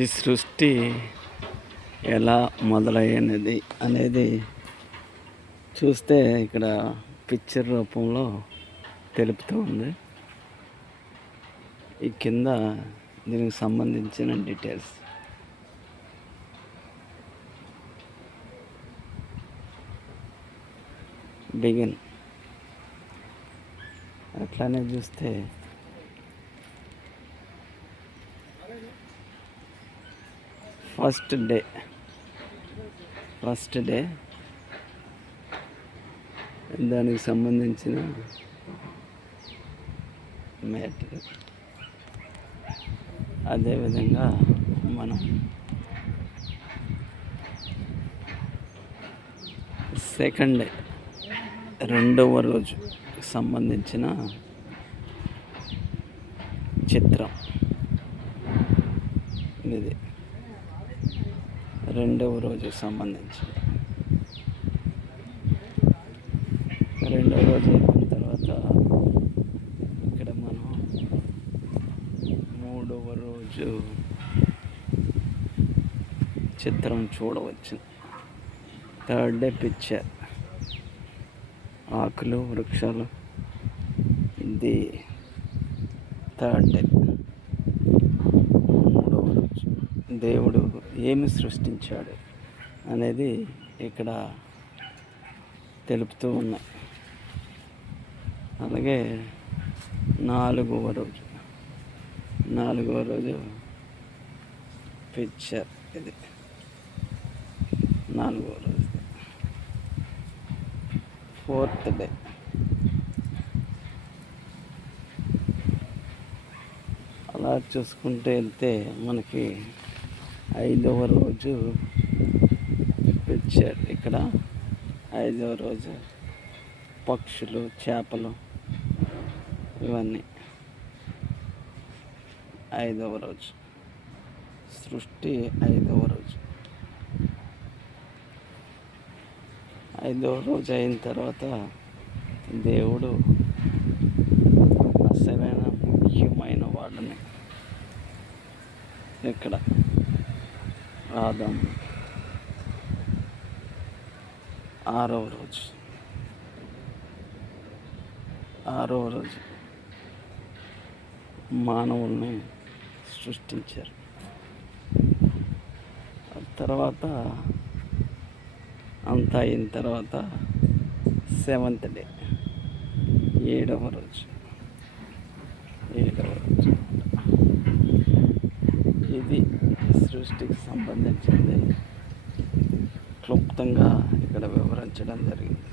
ఈ సృష్టి ఎలా మొదలైనది అనేది చూస్తే ఇక్కడ పిక్చర్ రూపంలో తెలుపుతూ ఉంది. ఈ కింద దీనికి సంబంధించిన డీటెయిల్స్. బిగిన్ అట్లానే చూస్తే ఫస్ట్ డే దానికి సంబంధించిన మ్యాటర్. అదేవిధంగా మనం సెకండ్ డే రెండవ రోజు సంబంధించిన చిత్రం ఇది. రెండవ రోజు సంబంధించి రెండవ రోజు అయిపోయిన తర్వాత ఇక్కడ మనం మూడవ రోజు చిత్రం చూడవచ్చు. థర్డ్ డే పిక్చర్, ఆకులు, వృక్షాలు. ఇది థర్డ్ డే, మూడవ రోజు. దేవుడు ఏమి సృష్టించాడు అనేది ఇక్కడ తెలుపుతూ ఉన్నాయి. అలాగే నాలుగవ రోజు పిక్చర్ ఇది. నాలుగవ రోజు. ఫోర్త్ డే అలా చూసుకుంటూ వెళ్తే మనకి ఐదవ రోజు పిక్చర్. ఇక్కడ ఐదవ రోజు పక్షులు, చేపలు, ఇవన్నీ. ఐదవ రోజు సృష్టి. ఐదవ రోజు అయిన తర్వాత దేవుడు అసలైన ముఖ్యమైన వాడిని ఇక్కడ ఆదాము. ఆరవ రోజు మానవుల్ని సృష్టించారు. తర్వాత అంతా అయిన తర్వాత సెవెంత్ డే, ఏడవ రోజు. ఇది సృష్టికి సంబంధించింది క్లుప్తంగా ఇక్కడ వివరించడం జరిగింది.